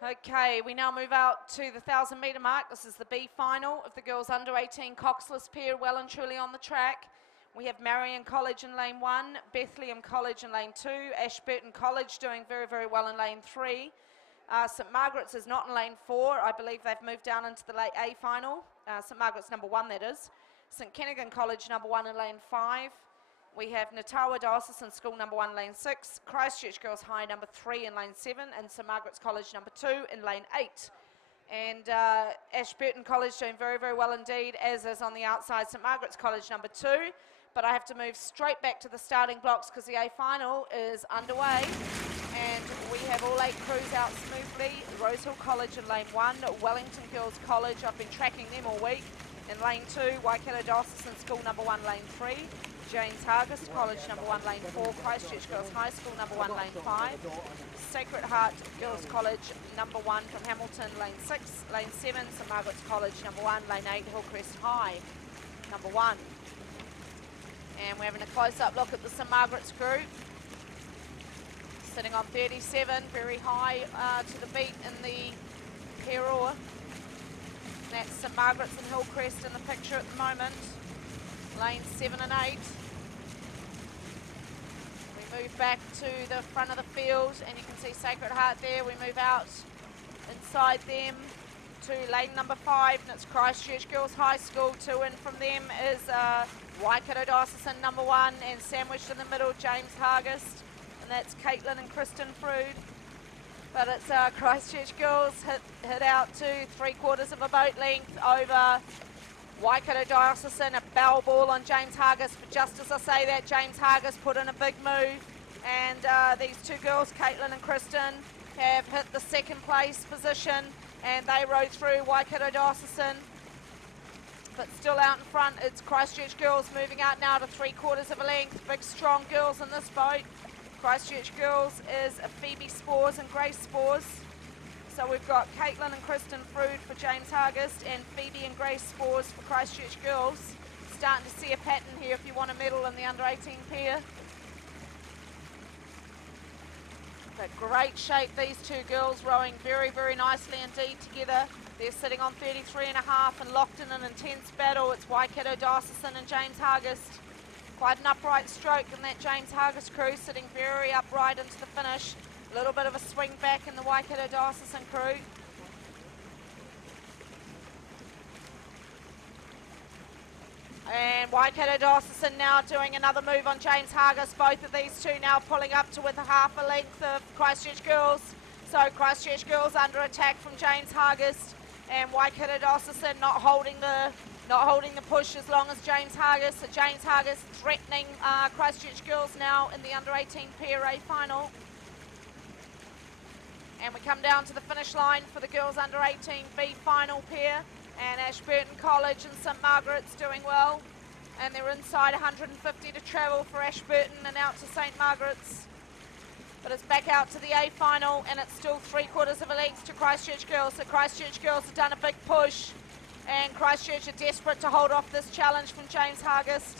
Okay, we now move out to the 1,000 metre mark. This is the B final of the girls under 18 coxless pair, well and truly on the track. We have Marion College in lane 1, Bethlehem College in lane 2, Ashburton College doing very, very well in lane 3. St Margaret's is not in lane 4. I believe they've moved down into the late A final. St Margaret's number 1, that is. St Kennigan College number 1 in lane 5. We have Ngātawa Diocesan School number 1 lane 6, Christchurch Girls High number 3 in lane 7, and St Margaret's College number 2 in lane 8. And Ashburton College doing very, very well indeed, as is on the outside St Margaret's College number 2. But I have to move straight back to the starting blocks because the A final is underway. And we have all 8 crews out smoothly. Rosehill College in lane 1, Wellington Girls College, I've been tracking them all week. In lane 2, Waikato Diocesan School number 1 lane 3. James Hargest College number 1 lane 4, Christchurch Girls High School number 1 lane 5, Sacred Heart Girls College number 1 from Hamilton lane 6, lane 7, St Margaret's College number 1, lane 8, Hillcrest High number 1. And we're having a close-up look at the St Margaret's group, sitting on 37, very high to the beat in the Heroa. That's St Margaret's and Hillcrest in the picture at the moment. Lanes 7 and 8. We move back to the front of the field and you can see Sacred Heart there. We move out inside them to lane number 5 and it's Christchurch Girls High School. 2 in from them is Waikato Diocesan number 1 and sandwiched in the middle James Hargest, and that's Caitlin and Kristen Frood. But it's Christchurch Girls hit out to 3/4 of a boat length over Waikato Diocesan, a bow ball on James Hargest, but just as I say that, James Hargest put in a big move, and these 2 girls, Caitlin and Kristen, have hit the 2nd place position, and they rode through Waikato Diocesan, but still out in front, it's Christchurch Girls moving out now to 3/4 of a length. Big strong girls in this boat. Christchurch Girls is Phoebe Spores and Grace Spores. So we've got Caitlin and Kristen Frood for James Hargest and Phoebe and Grace Spores for Christchurch Girls. Starting to see a pattern here if you want a medal in the under 18 pair. But great shape, these 2 girls rowing very, very nicely indeed together. They're sitting on 33.5 and locked in an intense battle. It's Waikato Diocesan and James Hargest. Quite an upright stroke in that James Hargest crew, sitting very upright into the finish. A little bit of a swing back in the Waikato Diocesan crew. And Waikato Diocesan now doing another move on James Hargest. Both of these 2 now pulling up to within half a length of Christchurch Girls. So Christchurch Girls under attack from James Hargest, and Waikato Diocesan not holding the push as long as James Hargest. So James Hargest threatening Christchurch Girls now in the under 18 pair A final. And we come down to the finish line for the girls under 18 B final pair, and Ashburton College and St Margaret's doing well, and they're inside 150 to travel for Ashburton and out to St Margaret's. But it's back out to the A final and it's still 3/4 of a length to Christchurch Girls. So Christchurch Girls have done a big push and Christchurch are desperate to hold off this challenge from James Hargest.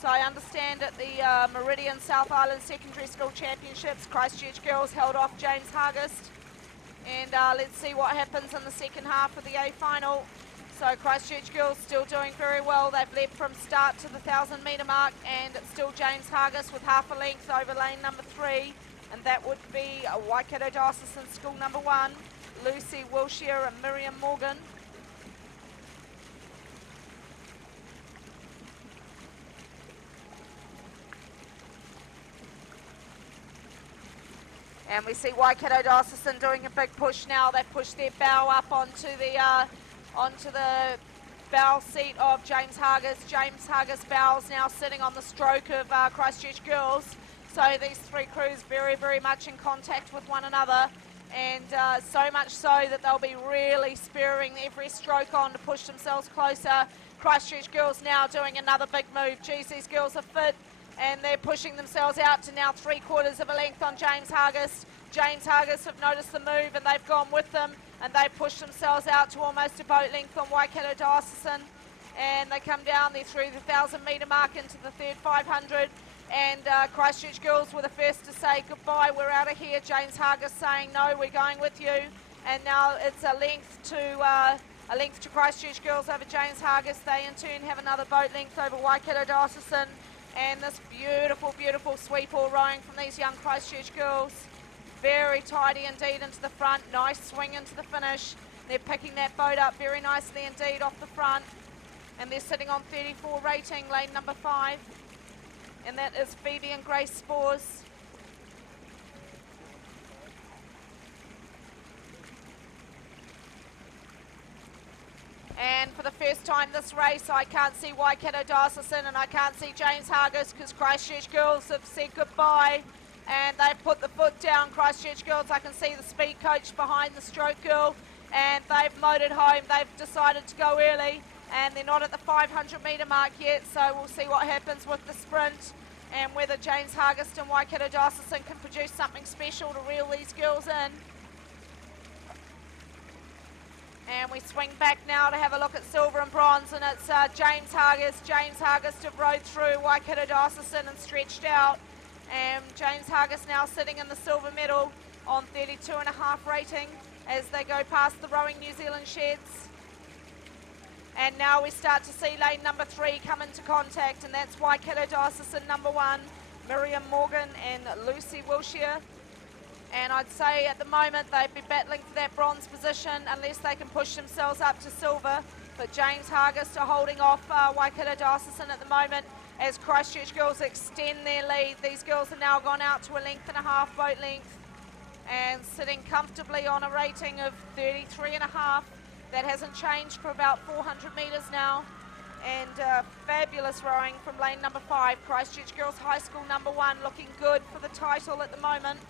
So I understand at the Miriam South Island Secondary School Championships, Christchurch Girls held off James Hargest. And let's see what happens in the second half of the A final. So Christchurch Girls still doing very well. They've led from start to the 1,000 metre mark, and it's still James Hargest with half a length over lane number 3. And that would be Waikato Diocesan School number 1, Lucy Wilshier and Miriam Morgan. And we see Waikato Diocesan doing a big push now. They've pushed their bow up onto the bow seat of James Hargest. James Hargest bow's now sitting on the stroke of Christchurch Girls. So these 3 crews very, very much in contact with one another. And so much so that they'll be really spurring every stroke on to push themselves closer. Christchurch Girls now doing another big move. Geez, these girls are fit. And they're pushing themselves out to now 3/4 of a length on James Hargest. James Hargest have noticed the move and they've gone with them, and they pushed themselves out to almost a boat length on Waikato Diocesan. and they come down, they're through the 1,000 metre mark into the third 500, and Christchurch girls were the first to say goodbye, we're out of here. James Hargis saying no, we're going with you, and now it's a length to Christchurch girls over James Hargis. They in turn have another boat length over Waikato Diocesan, and this beautiful, beautiful sweep all rowing from these young Christchurch girls. Very tidy indeed into the front, nice swing into the finish. They're picking that boat up very nicely indeed off the front, and they're sitting on 34 rating, lane number 5, and that is Phoebe and Grace Spores. And for the first time this race, I can't see Waikato Diocesan and I can't see James Hargis because Christchurch girls have said goodbye and they've put the foot down. Christchurch girls, I can see the speed coach behind the stroke girl, and they've motored home. They've decided to go early, and they're not at the 500 metre mark yet, so we'll see what happens with the sprint and whether James Hargis and Waikato Diocesan can produce something special to reel these girls in. And we swing back now to have a look at silver and bronze, and it's James Hargis. James Hargis to have rode through Waikato Diocesan and stretched out. And James Hargis now sitting in the silver medal on 32.5 rating as they go past the Rowing New Zealand sheds. And now we start to see lane number 3 come into contact, and that's Waikato Diocesan number 1, Miriam Morgan and Lucy Wilshier. And I'd say at the moment they'd be battling for that bronze position unless they can push themselves up to silver. But James Hargis are holding off Waikato Diocesan at the moment as Christchurch girls extend their lead. These girls have now gone out to a 1.5 boat length and sitting comfortably on a rating of 33.5. That hasn't changed for about 400 metres now. And fabulous rowing from lane number 5, Christchurch Girls High School number 1, looking good for the title at the moment.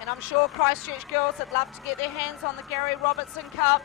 And I'm sure Christchurch girls would love to get their hands on the Gary Robertson Cup.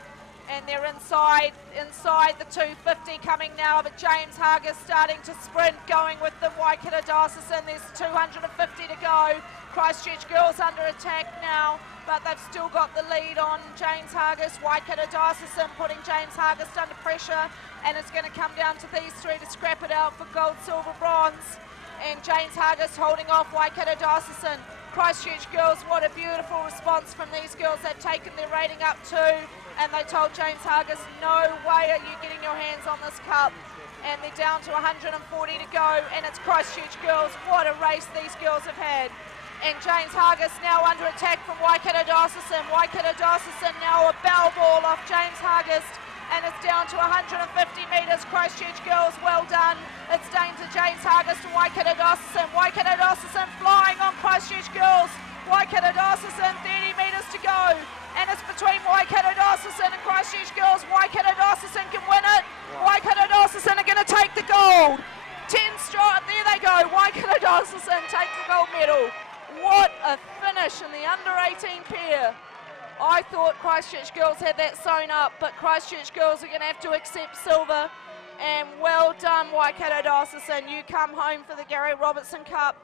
And they're inside the 250 coming now, but James Hargis starting to sprint, going with the Waikato Diocesan. There's 250 to go. Christchurch girls under attack now, but they've still got the lead on James Hargis. Waikato Diocesan putting James Hargis under pressure, and it's going to come down to these 3 to scrap it out for gold, silver, bronze. And James Hargis holding off Waikato Diocesan. Christchurch girls, what a beautiful response from these girls. They've taken their rating up too, and they told James Hargis, no way are you getting your hands on this cup. And they're down to 140 to go, and it's Christchurch girls. What a race these girls have had. And James Hargis now under attack from Waikato Diocesan. Waikato Diocesan now a bow ball off James Hargis, and it's down to 150 metres. Christchurch girls, well done. It's down to James Hargis to Waikato Diocesan. Waikato Diocesan flying on Christchurch girls. Waikato Diocesan, 30 metres to go. And it's between Waikato Diocesan and Christchurch girls. Waikato Diocesan can win it. Waikato Diocesan are going to take the gold. 10 straight, there they go. Waikato Diocesan take the gold medal. What a finish in the under-18 pair. I thought Christchurch girls had that sewn up, but Christchurch girls are going to have to accept silver. And well done, Waikato Diocesan. You come home for the Gary Robertson Cup.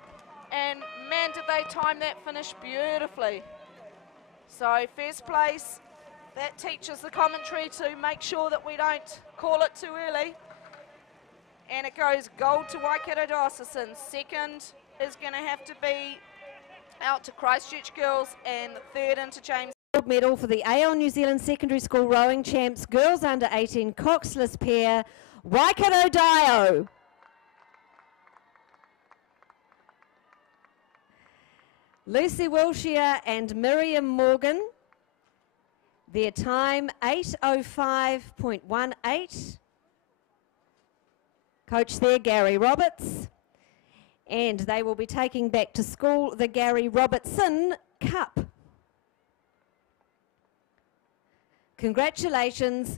And man, did they time that finish beautifully. So first place, that teaches the commentary to make sure that we don't call it too early. And it goes gold to Waikato Diocesan. Second is going to have to be out to Christchurch girls, and third into James. Gold medal for the AL New Zealand Secondary School Rowing Champs, girls under 18 coxless pair, Waikato Dio. Lucy Wilshier and Miriam Morgan, their time 8:05.18. Coach there, Gary Roberts. And they will be taking back to school the Gary Robertson Cup. Congratulations,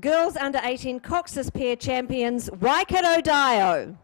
girls under 18 coxless pair champions, Waikato Dio.